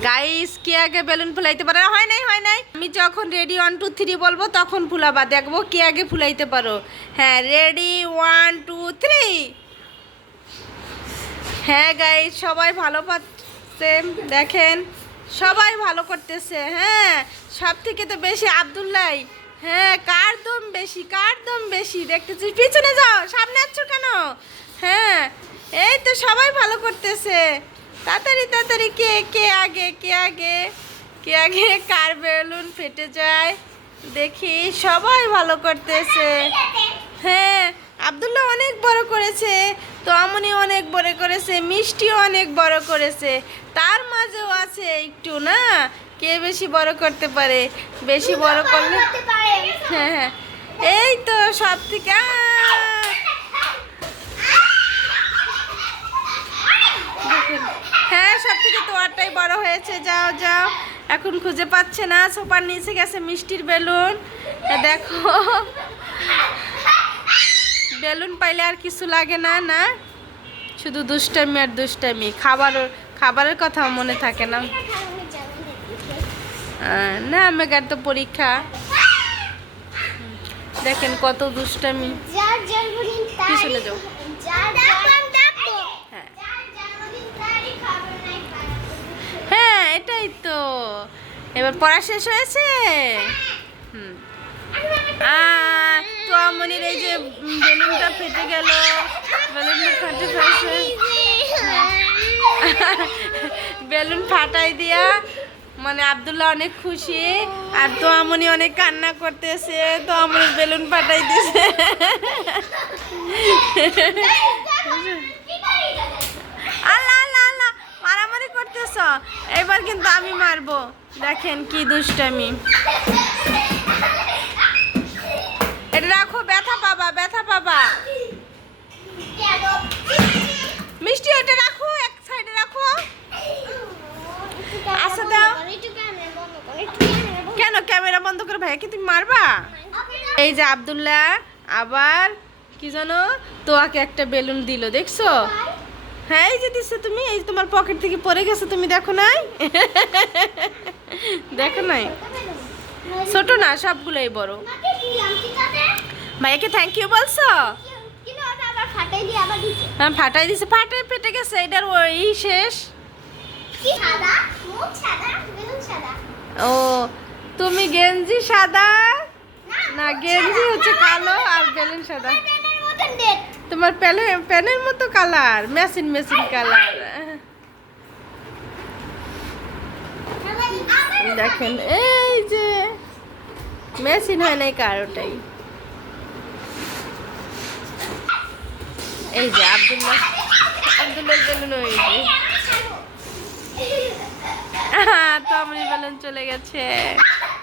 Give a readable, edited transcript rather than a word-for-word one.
Guys কে আগে balloon ফুলাইতে পারে? হয় নাই হয় নাই, আমি যখন রেডি 1 2 3 বলবো তখন ফুলাবা, দেখবো কে আগে ফুলাইতে পারো। হ্যাঁ রেডি 1 2 3। হ্যাঁ গাইস সবাই ভালো পাচ্ছে, দেখেন সবাই ভালো করতেছে। হ্যাঁ সব থেকে তো বেশি আব্দুল্লাহ। হ্যাঁ কার দম বেশি, কার দম বেশি দেখতেছি। পিছনে যাও, সামনে আছো কেন? হ্যাঁ এই তো সবাই ভালো করতেছে। তাড়াতাড়ি তাড়াতাড়ি, কে কে আগে, কে আগে, কে আগে কার বেলুন ফেটে যায় দেখি। সবাই ভালো করতেছে। হ্যাঁ আব্দুল্লাহ অনেক বড় করেছে, তো আমনি অনেক বড় করেছে, মিষ্টিও অনেক বড় করেছে। তার মাঝেও আছে একটু না, কে বেশি বড় করতে পারে, বেশি বড় করলে। হ্যাঁ হ্যাঁ এই তো সব থেকে হ্যাঁ সব থেকে তোয়ারটাই বড় হয়েছে। যাও যাও, এখন খুঁজে পাচ্ছে না, সোফার নিচে গেছে মিষ্টির বেলুন। দেখো বেলুন পাইলে আর কিছু লাগে না, না শুধু দুষ্টামি আর দুষ্টামি। খাবারের কথা মনে থাকে না। না মেঘার তো পরীক্ষা, দেখেন কত দুষ্টামি। পিছনে যাও। হ্যাঁ এটাই তো, এবার পড়া শেষ হয়েছে। তো আমনির এই যে বেলুনটা ফেটে গেল, বেলুনটা ফাটে ফেলছে। বেলুন ফাটাই দিয়া মানে আব্দুল্লাহ অনেক খুশি, আর তো আমনি অনেক কান্না করতেছে। তো আমনি বেলুন ফাটাই দিছে। আল্লাহ আল্লাহ আল্লাহ, মারামারি করতেছ, এবার কিন্তু আমি মারবো। দেখেন কি দুষ্টামি। এটা রাখো, ব্যথা পাবা, ব্যথা পাবা। মিষ্টি এটা রাখো, এক সাইডে রাখো। আচ্ছা দাও। কেন ক্যামেরা বন্ধ করে? ভাই কি তুমি মারবা? এই যে আব্দুল্লাহ আবার কি জানো তোয়াকে একটা বেলুন দিল, দেখছো? হ্যাঁ এই যে দিচ্ছে, তুমি এই তোমার পকেট থেকে পড়ে গেছে, তুমি দেখো নাই? দেখো নাই? ছোট না, সবগুলোই বড়। ভাইয়াকে থ্যাংক ইউ বলছো? হ্যাঁ ফাটাই দিছে, ফেটে গেছে, এটার ওই শেষ। ও তুমি গেঞ্জি সাদা না, গেঞ্জি হচ্ছে কালো আর বেলুন সাদা। তোমার প্যানের মতো কালার, মেশিন কালার। দেখেন এই যে মেশিন হয় নাই কারোটাই। এই যে আব্দুল্লাহ বেলুন, ওই যে তো আমার বেলুন চলে গেছে।